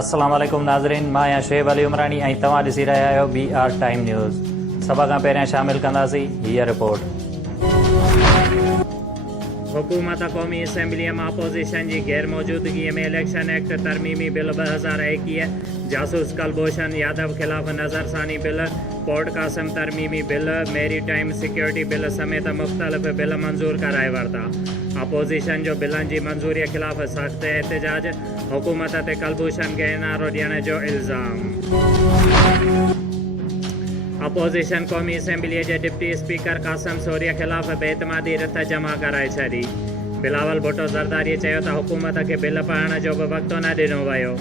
अस्सलाम वालेकुम नाज़रीन, मां आहियां शुएब अली उमरानी ऐं तव्हां ॾिसी रहिया आहियो BR टाइम न्यूज़। सभ खां पहिरियां शामिल कंदासीं हीअ रिपोर्ट। हुकूमत क़ौमी असम्बलीअ मां अपोज़िशन जी गैर मौजूदगीअ में इलेक्शन एक्ट तरमीमी बिल 2021, जासूस कुलभूषण यादव ख़िलाफ़ नज़रसानी बिल, कोर्ट कासिम तरमीमी बिल, मेरी टाइम सिक्योरिटी बिल समेत मुख़्तलिफ़ बिल मंज़ूर कराए वरिता। अपोज़िशन जो बिलनि जी मंज़ूरीअ ख़िलाफ़ सख़्त एहतजाज, हुकूमत ते कुलभूषण खे नारो ॾियण जो इल्ज़ाम। अपोज़िशन क़ौमी असम्बलीअ जे डिप्टी स्पीकर कासिम सोरीअ ख़िलाफ़ बेतमादी रिथ जमा कराए छॾी। बिलावल भुट्टो ज़रदारी चयो त हुकूमत खे बिल पढ़ण जो बि वक़्तु न ॾिनो वियो।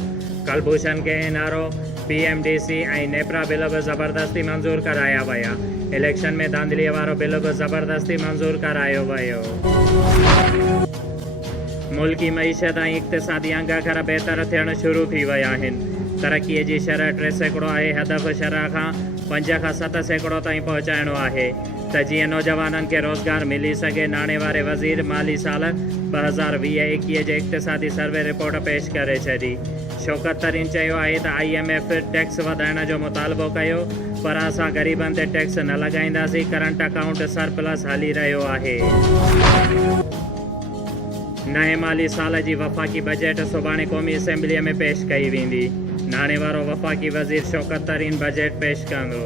कुलभूषण खे नारो PMDC ऐं नेपरा बिल बि ज़बरदस्ती मंज़ूर कराया विया। इलेक्शन में धांधलीअ वारो बिल बि ज़बरदस्ती मंज़ूर करायो वियो। मुल्की मईशत ऐं इक़्तिसादी अंगाखर बहितर थियण शुरू थी विया आहिनि। तरक़ीअ जी शरह 3% आहे, हदफ़ शरह खां 5 खां 7% ताईं पहुचाइणो आहे त जीअं नौजवाननि खे रोज़गार मिली सघे। नाणे वारे वज़ीर माली साल 2020-21 जे इक़्तिसादी सर्वे रिपोर्ट पेश करे छॾी। शौकत तरीन चयो आहे त IMF टैक्स वधाइण जो मुतालबो कयो, पर असां ग़रीबनि ते टैक्स न लॻाईंदासीं। करंट अकाउंट सरप्लस हली रहियो आहे। नए माली साल जी वफ़ाक़ी बजट सुभाणे क़ौमी असम्बलीअ में पेश कई वेंदी। नाणे वारो वफ़ाक़ी वज़ीर शौकत तरीन बजट पेश कंदो।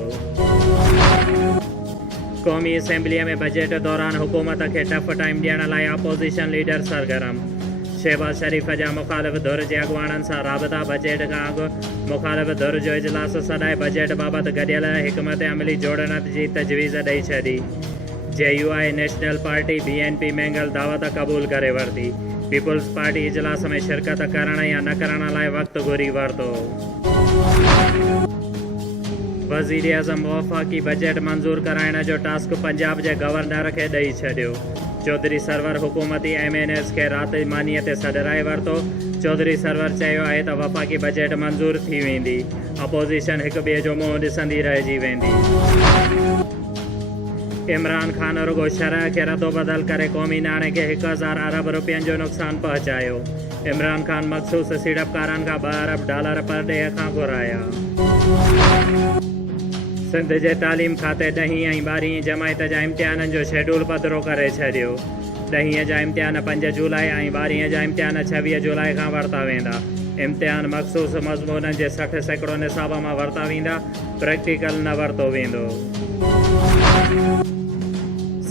क़ौमी असम्बलीअ में बजट दौरान हुकूमत खे टफ टाइम ॾियण लाइ अपोज़िशन लीडर सरगर्म। शहबाज़ शरीफ़ जा मुख़ालिफ़ धुर जे अॻुवाणनि सां राबता। बजट खां अॻु मुख़ालिफ़ धुर जो इजलास सदाए बजट बाबति गॾियल हिकमत अमली जोड़ण जी तजवीज़ ॾेई छॾी। JUI national party BNP mangle दावत क़बूल करे वरिती। पीपुल्स पार्टी इजलास में शिरकत करण या न करण लाइ वक़्तु घुरी वरितो। वज़ीर आज़म वफ़ाक़ी बजट मंज़ूर कराइण जो टास्क पंजाब जे गवर्नर खे ॾेई छॾियो। चौधरी सरवर हुकूमती MNS खे राति मानीअ ते सॾराए वरितो। चौधरी सरवर चयो आहे त वफ़ाक़ी बजट मंज़ूर थी वेंदी। अपोज़िशन हिक ॿिए जो मुंहुं ॾिसंदी रहिजी वेंदी। इमरान खान रुगो शरह खे रदोबदल करे क़ौमी नाणे खे 1000 अरब रुपयनि जो नुक़सानु पहुचायो। इमरान खान मख़सूस सीड़पकारनि खां $2 अरब पर ॾे खां घुराया। सिंध जे तालीम खाते 10हीं ऐं 12हीं जमायत जा इम्तिहाननि जो शेड्यूल पधिरो करे छॾियो। 10हीं जा इम्तिहान 5 जुलाई ऐं 12हीं जा इम्तिहान 26 जुलाई खां वरिता वेंदा। इम्तिहान मख़सूस मज़मूननि जे 60% निसाब मां वरिता वेंदा। प्रैक्टिकल न वरितो वेंदो।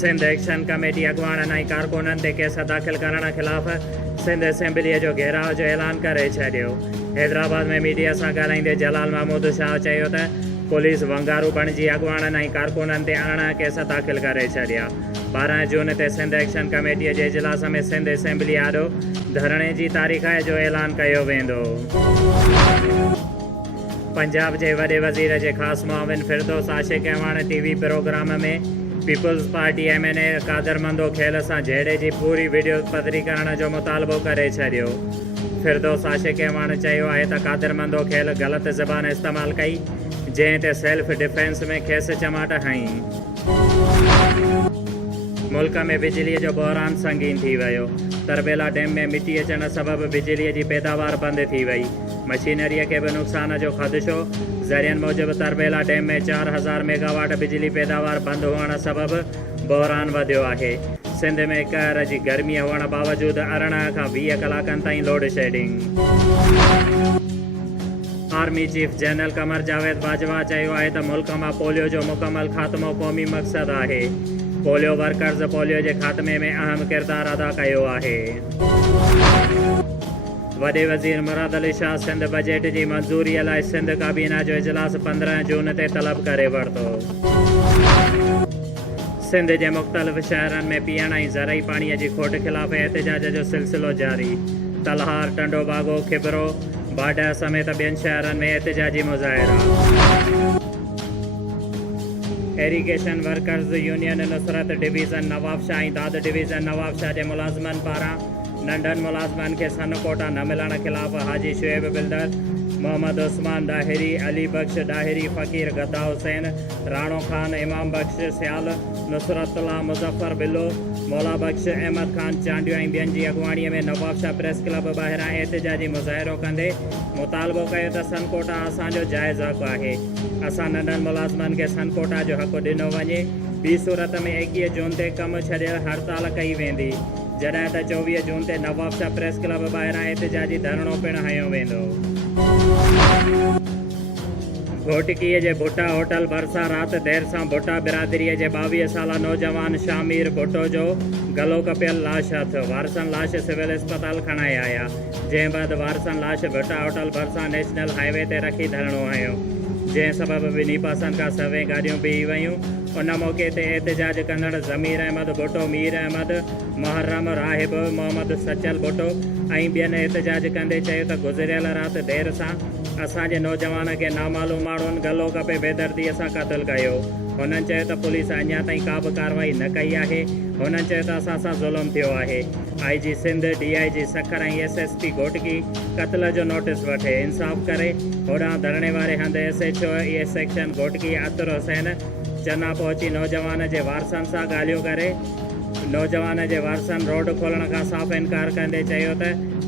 सिंध एक्शन कमेटी अॻुवाणनि ऐं कारकुननि ते केस दाख़िल करण ख़िलाफ़ सिंध असम्बलीअ जो घेराव जो ऐलान करे छॾियो। हैदराबाद में मीडिया सां ॻाल्हाईंदे जलाल महमूद शाह चयो त पुलिस वंगारू बणिजी अॻुवाणनि ऐं कारकुननि ते 18 केस दाख़िल करे छॾिया। 12 जून ते सिंध एक्शन कमेटीअ जे इजलास में सिंध असम्बली आॾो धरणे जी तारीख़ जो ऐलान कयो वेंदो। पंजाब जे वॾे वज़ीर जे ख़ासि मुआविन फिरदौस आशिक़ अहवान TV प्रोग्राम में पीपुल्स पार्टी MNA कादर मंदो खेल सां जहिड़े जी पूरी वीडियो पधरी करण जो मुतालबो करे छॾियो। फिरदौस आशिक़ अहवान चयो आहे त कादर मंदो खेल ग़लति ज़बान इस्तेमालु कई, जंहिं ते सेल्फ डिफेंस में खेसि चमाट हईं। मुल्क में बिजलीअ जो बहरान संगीन थी वियो। तरबेला डैम में मिटी अचण सबबि बिजलीअ जी पैदावार बंदि थी वई। मशीनरीअ खे बि नुक़सान जो ख़दशो। ज़रियनि मूजिबि तरबेला डैम में 4000 मेगावाट बिजली पैदावार बंदि हुअण सबबि बहरान वधियो आहे। सिंध में कहर जी गर्मी हुअण बावजूदि 18 खां 20 कलाकनि ताईं load shedding. Army chief general Qamar जावेद बाजवा चयो आहे त मुल्क मां पोलियो जो मुकमल ख़ात्मो क़ौमी मक़सदु आहे। पोलियो वर्कर्स पोलियो जे ख़ात्मे में अहम किरदारु अदा कयो आहे। वॾे वज़ीर मुराद अली शाह सिंध बजट जी मंज़ूरीअ लाइ सिंध काबीना जो इजलास 15 जून ते तलब करे वरितो। सिंध जे मुख़्तलिफ़ शहरनि में पीअण ऐं ज़रई पाणीअ जी खोट ख़िलाफ़ एहतजाज जो सिलसिलो जारी। तलहार, टंडो बागो, खिबरो, बाडा समेत ॿियनि शहरनि में एहतजाजी मुज़ाहिरा। एरीगेशन वर्कर्स यूनियन नुसरत डिवीज़न नवाबशाह ऐं दाद डिवीज़न नवाबशाह जे मुलाज़िमनि पारां नंढनि मुलाज़िमनि खे सन कोटा न मिलण ख़िलाफ़ हाजी शुएब बिल्डर, मोहम्मद उस्मान ॾाहिरी, अली बख्श ॾाहिरी, फ़कीर गद्दा हुसैन, राणो ख़ान, इमाम बख्श सियाल, नुसरतुल्लाह मुज़फ़र बिल्लो, मौला बख्श अहमद ख़ान चांडियो ऐं ॿियनि जी अॻुवाणीअ में नवाब शाह प्रेस क्लब ॿाहिरां एहतिजाजी मुज़ाहिरो कंदे मुतालबो कयो त सनकोटा असांजो जाइज़ हक़ आहे। असां नंढनि मुलाज़िमनि खे सनकोटा जो हक़ ॾिनो वञे। ॿी सूरत में 21 जून ते कमु छॾियल हड़ताल कई वेंदी, जॾहिं त 24 जून ते नवाब शाह प्रेस क्लब ॿाहिरां एहतिजाजी धरणो पिणु हयो वेंदो। घोटकीअ जे भुट्टा होटल भरिसां राति देरि सां भुट्टा बिरादरीअ जे 22 साला नौजवान शामिर भुट्टो जो गलो कपियल लाश हथ। वारसनि लाश सिविल अस्पताल खणाए आया, जंहिं बैदि वारसनि लाश भुट्टा होटल भरिसां नेशनल हाईवे ते रखी धरणो हयो, जंहिं सबबि ॿिन्ही पासनि खां सवें गाॾियूं बीही वयूं। उन मौक़े ते एहतिजाज कंदड़ ज़मीर अहमद भुट्टो, मीर अहमद, मुहर्रम राहिब, मोहम्मद सचल भुट्टो ऐं ॿियनि एहतिजाज कंदे चयो त गुज़िरियल राति देरि सां असांजे नौजवान खे नामालूम माण्हुनि गलो कपे बेदर्दीअ सां क़तलु कयो। हुननि चयो त पुलिस अञा ताईं का बि कार्रवाई न कई आहे। हुननि चयो त असां सां ज़ुल्म थियो आहे। IG सिंध, DIG सखर ऐं SSP घोटकी क़त्ल जो नोटिस वठे, इंसाफ़ करे। होॾां धरणे वारे हंधि SHO सेक्शन घोटकी आतुर हुसैन चन्ना पहुची नौजवान जे वारसनि सां ॻाल्हियूं करे नौजवान जे वारसनि रोड खोलण खां साफ़ इनकार कंदे चयो त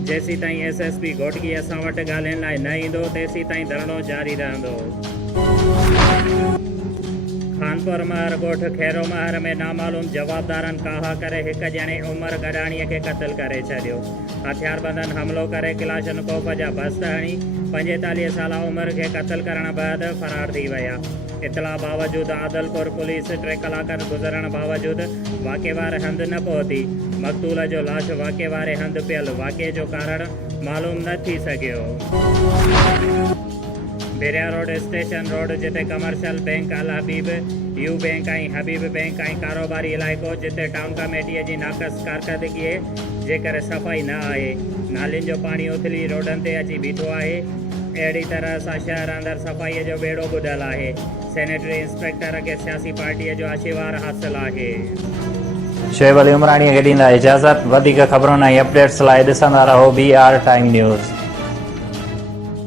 जेसीं ताईं SSP घोटकी असां वटि ॻाल्हाइण लाइ न ईंदो तेसीं ताईं धरणो जारी रहंदो। खानपुर महर ॻोठ खैरो महर में नामालूम जवाबदारनि काहा करे हिकु ॼणे उमर गॾाणीअ खे क़तलु करे छॾियो। हथियारबंदनि हमलो करे किलाशनकोफ जा बस्त हणी 45 साला उमिरि खे क़तलु करण बैदि फरार थी विया। इतला बावजूदि आदलपुर पुलिस 3 कलाकनि गुज़रण बावजूदि वाक़े वारे हंधि न पहुती। मक़तूल जो लाश वाक़े वारे हंधि पियल, वाक़े जो कारण मालूम न थी सघियो। बिरिया रोड स्टेशन रोड जिते commercial bank Al Habib, you bank ऐं हबीब बैंक ऐं कारोबारी इलाइक़ो जिते टाउन कमेटीअ जी नाक़स कारकर्दगीअ जे करे सफ़ाई न आहे। नालियुनि जो पाणी उथली रोडनि ते अची बीठो आहे। अहिड़ी तरह सां शहर अंदरि सफ़ाईअ जो बेड़ो ॿुॾल आहे। सैनिटरी इंस्पेक्टर खे सियासी पार्टीअ जो आशीर्वाद हासिलु आहे। शोएब अली उमराणीअ खे ॾींदा इजाज़त। वधीक ख़बरुनि ऐं अपडेट्स लाइ ॾिसंदा रहो BR टाइम न्यूज़।